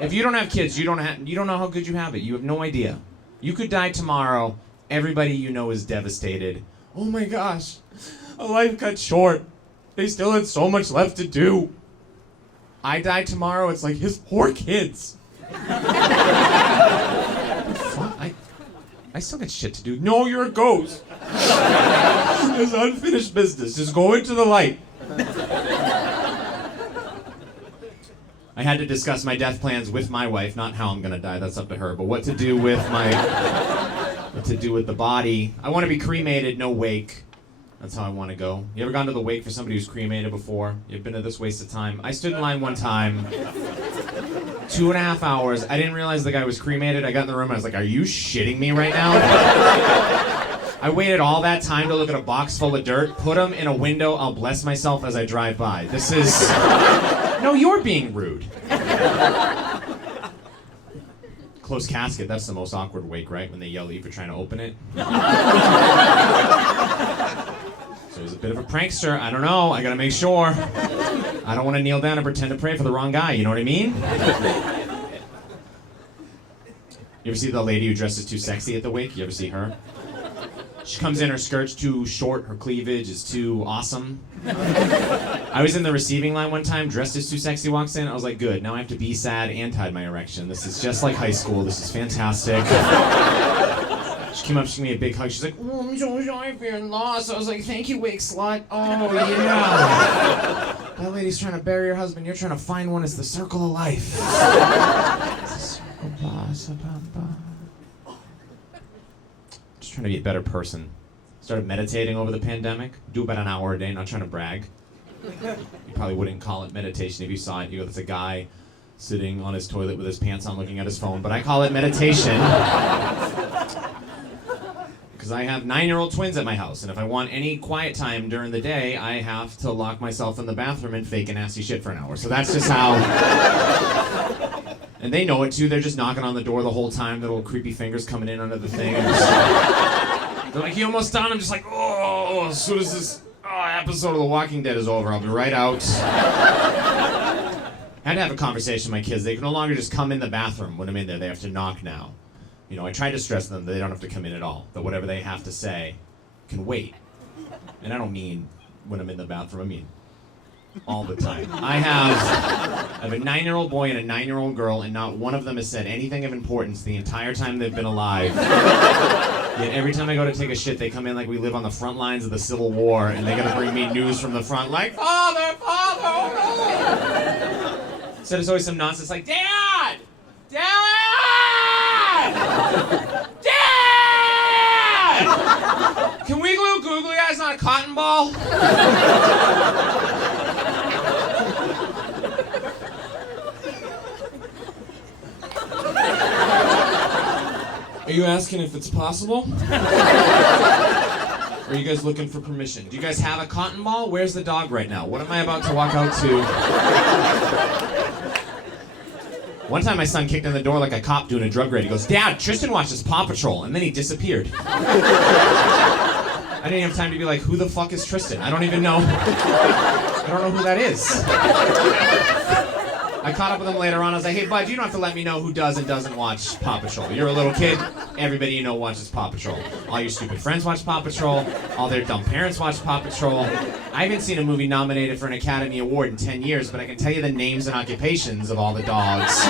If you don't have kids, you don't know how good you have it. You have no idea. You could die tomorrow. Everybody you know is devastated. Oh my gosh, a life cut short. They still had so much left to do. I die tomorrow, it's like his poor kids. I still got shit to do. No, you're a ghost. There's unfinished business. Just go into the light. I had to discuss my death plans with my wife, not how I'm gonna die, that's up to her, but what to do with the body. I want to be cremated, no wake. That's how I want to go. You ever gone to the wake for somebody who's cremated before? You've been to this waste of time. I stood in line one time, 2.5 hours. I didn't realize the guy was cremated. I got in the room and I was like, are you shitting me right now? I waited all that time to look at a box full of dirt, put him in a window, I'll bless myself as I drive by. This is... No, you're being rude. Closed casket, that's the most awkward wake, right? When they yell at you for trying to open it. So he's a bit of a prankster. I don't know. I gotta make sure. I don't want to kneel down and pretend to pray for the wrong guy. You know what I mean? You ever see the lady who dresses too sexy at the wake? You ever see her? She comes in, her skirt's too short, her cleavage is too awesome. I was in the receiving line one time, dressed as too sexy walks in. I was like, good, now I have to be sad and hide my erection. This is just like high school. This is fantastic. She came up, she gave me a big hug. She's like, oh, I'm so sorry for your loss. I was like, thank you, wake slut. Oh, yeah. That lady's trying to bury her husband. You're trying to find one. It's the circle of life. Just trying to be a better person. Started meditating over the pandemic. Do about an hour a day, not trying to brag. You probably wouldn't call it meditation if you saw it. You go, that's a guy sitting on his toilet with his pants on looking at his phone. But I call it meditation. Because I have 9-year-old twins at my house, and if I want any quiet time during the day, I have to lock myself in the bathroom and fake a nasty shit for an hour. So that's just how... And they know it too, they're just knocking on the door the whole time, the little creepy fingers coming in under the thing. They're like, you almost done? I'm just like, oh, as soon as this episode of The Walking Dead is over, I'll be right out. I had to have a conversation with my kids. They can no longer just come in the bathroom when I'm in there, they have to knock now. You know, I try to stress them that they don't have to come in at all, that whatever they have to say can wait. And I don't mean when I'm in the bathroom, I mean all the time. I have a 9-year-old boy and a 9-year-old girl, and not one of them has said anything of importance the entire time they've been alive. Yet every time I go to take a shit, they come in like we live on the front lines of the Civil War, and they gotta bring me news from the front, like, Father, oh no! So there's always some nonsense like, Dad! Dad! Dad! Can we glue googly eyes on a cotton ball? Are you asking if it's possible? Or are you guys looking for permission? Do you guys have a cotton ball? Where's the dog right now? What am I about to walk out to? One time my son kicked in the door like a cop doing a drug raid. He goes, Dad, Tristan watches Paw Patrol, and then he disappeared. I didn't have time to be like, who the fuck is Tristan? I don't even know. I don't know who that is. I caught up with him later on. I was like, hey, bud, you don't have to let me know who does and doesn't watch Paw Patrol. You're a little kid. Everybody you know watches Paw Patrol. All your stupid friends watch Paw Patrol. All their dumb parents watch Paw Patrol. I haven't seen a movie nominated for an Academy Award in 10 years, but I can tell you the names and occupations of all the dogs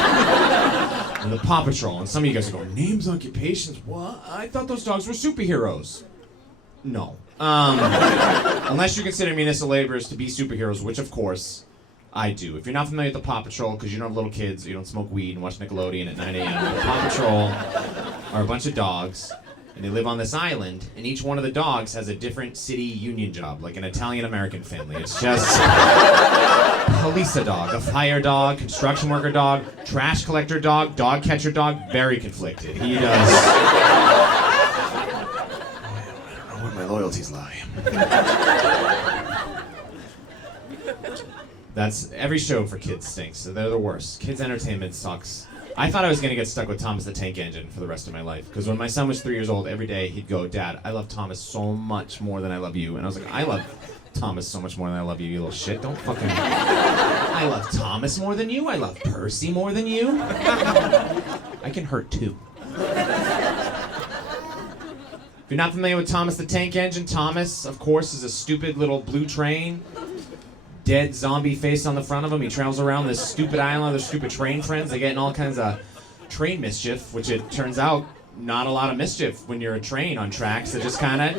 in the Paw Patrol. And some of you guys are going, names, occupations? What? I thought those dogs were superheroes. No. Unless you consider municipal laborers to be superheroes, which of course I do. If you're not familiar with the Paw Patrol, because you don't have little kids, or you don't smoke weed and watch Nickelodeon at 9 a.m., the Paw Patrol are a bunch of dogs, and they live on this island, and each one of the dogs has a different city union job, like an Italian-American family. It's just police dog, a fire dog, construction worker dog, trash collector dog, dog catcher dog, very conflicted. He does... I don't know where my loyalties lie. That's every show for kids stinks, so they're the worst. Kids entertainment sucks. I thought I was gonna get stuck with Thomas the Tank Engine for the rest of my life, because when my son was 3 years old, every day he'd go, Dad, I love Thomas so much more than I love you. And I was like, I love Thomas so much more than I love you, you little shit. Don't fucking... I love Thomas more than you. I love Percy more than you. I can hurt too. If you're not familiar with Thomas the Tank Engine, Thomas, of course, is a stupid little blue train. Dead zombie face on the front of him. He travels around this stupid island with their stupid train friends. They get in all kinds of train mischief, which it turns out not a lot of mischief when you're a train on tracks. They just kind of...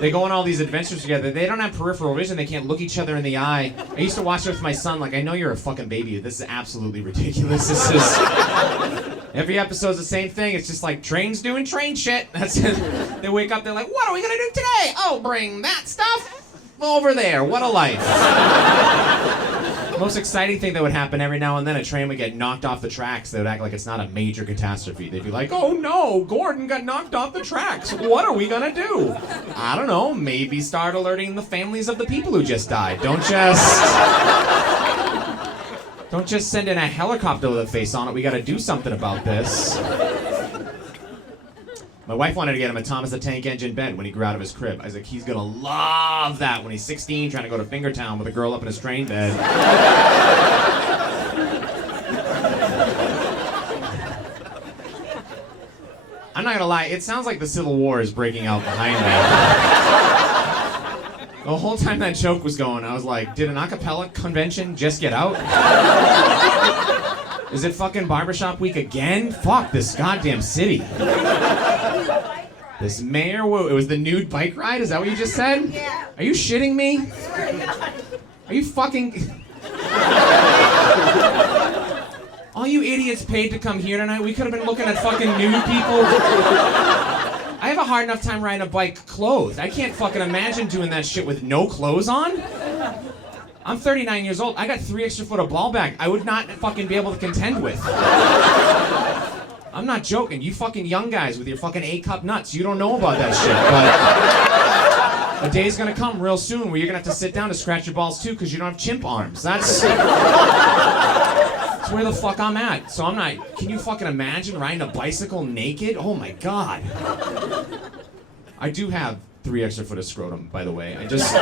They go on all these adventures together. They don't have peripheral vision. They can't look each other in the eye. I used to watch it with my son. Like, I know you're a fucking baby. This is absolutely ridiculous. This is... Every episode's the same thing. It's just like trains doing train shit. That's it. They wake up, they're like, what are we gonna do today? Oh, bring that stuff over there. What a life. Most exciting thing that would happen every now and then, a train would get knocked off the tracks. They would act like it's not a major catastrophe. They'd be like, oh no, Gordon got knocked off the tracks. What are we gonna do? I don't know, maybe start alerting the families of the people who just died. Don't just send in a helicopter with a face on it. We gotta do something about this. My wife wanted to get him a Thomas the Tank Engine bed when he grew out of his crib. I was like, he's gonna love that when he's 16 trying to go to Fingertown with a girl up in his train bed. I'm not gonna lie, it sounds like the Civil War is breaking out behind me. The whole time that joke was going, I was like, did an a cappella convention just get out? Is it fucking barbershop week again? Fuck this goddamn city. This mayor, it was the nude bike ride? Is that what you just said? Yeah. Are you shitting me? Are you fucking... All you idiots paid to come here tonight, we could have been looking at fucking nude people. I have a hard enough time riding a bike clothed. I can't fucking imagine doing that shit with no clothes on. I'm 39 years old. I got 3 extra foot of ball bag I would not fucking be able to contend with. I'm not joking. You fucking young guys with your fucking A-cup nuts, you don't know about that shit, but a day's gonna come real soon where you're gonna have to sit down to scratch your balls too because you don't have chimp arms. That's where the fuck I'm at. So I'm not, can you fucking imagine riding a bicycle naked? Oh my God. I do have 3 extra foot of scrotum, by the way. I just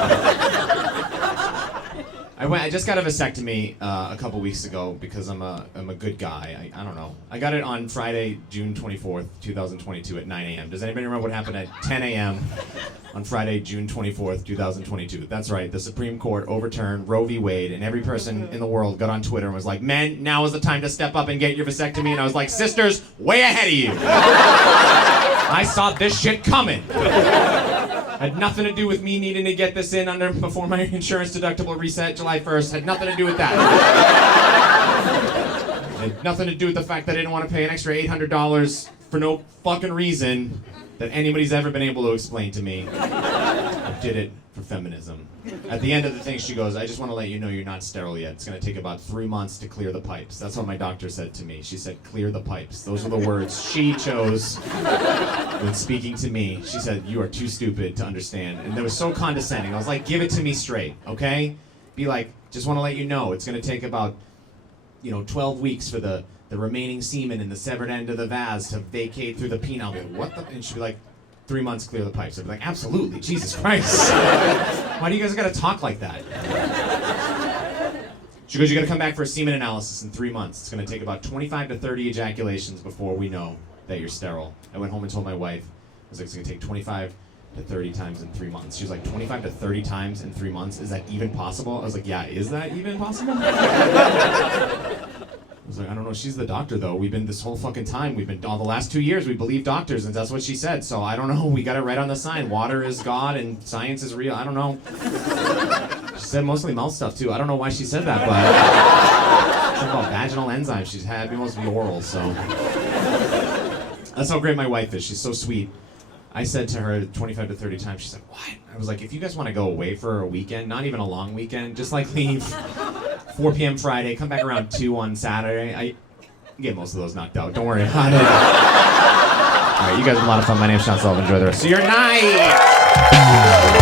got a vasectomy a couple weeks ago because I'm a good guy. I don't know. I got it on Friday, June 24th, 2022 at 9 a.m. Does anybody remember what happened at 10 a.m. on Friday, June 24th, 2022? That's right. The Supreme Court overturned Roe v. Wade, and every person in the world got on Twitter and was like, men, now is the time to step up and get your vasectomy. And I was like, sisters, way ahead of you. I saw this shit coming. Had nothing to do with me needing to get this in before my insurance deductible reset July 1st. Had nothing to do with that. Had nothing to do with the fact that I didn't want to pay an extra $800 for no fucking reason that anybody's ever been able to explain to me. I did it for feminism. At the end of the thing, she goes, I just want to let you know you're not sterile yet. It's going to take about 3 months to clear the pipes. That's what my doctor said to me. She said, clear the pipes. Those are the words she chose when speaking to me. She said, you are too stupid to understand. And it was so condescending. I was like, give it to me straight, okay? Be like, just want to let you know, it's going to take about, 12 weeks for the remaining semen in the severed end of the vase to vacate through the penile. I'll be like, what the? And she'd be like, 3 months, clear the pipes. I'd be like, absolutely, Jesus Christ. Why do you guys gotta talk like that? She goes, you're gonna come back for a semen analysis in 3 months. It's gonna take about 25 to 30 ejaculations before we know that you're sterile. I went home and told my wife, I was like, it's gonna take 25 to 30 times in 3 months. She was like, 25 to 30 times in 3 months? Is that even possible? I was like, yeah, is that even possible? I was like, I don't know, she's the doctor though. We've been this whole fucking time, all the last 2 years, we believe doctors, and that's what she said. So I don't know, we got it right on the sign. Water is God and science is real. I don't know. She said mostly mouth stuff too. I don't know why she said that, but something about vaginal enzymes. She's had mostly oral, so. That's how great my wife is. She's so sweet. I said to her 25 to 30 times, she's like, what? I was like, if you guys want to go away for a weekend, not even a long weekend, just like leave 4 p.m. Friday, come back around 2 on Saturday. I get most of those knocked out. Don't worry about it. All right, you guys have a lot of fun. My name's Sean Sullivan. Enjoy the rest of your night.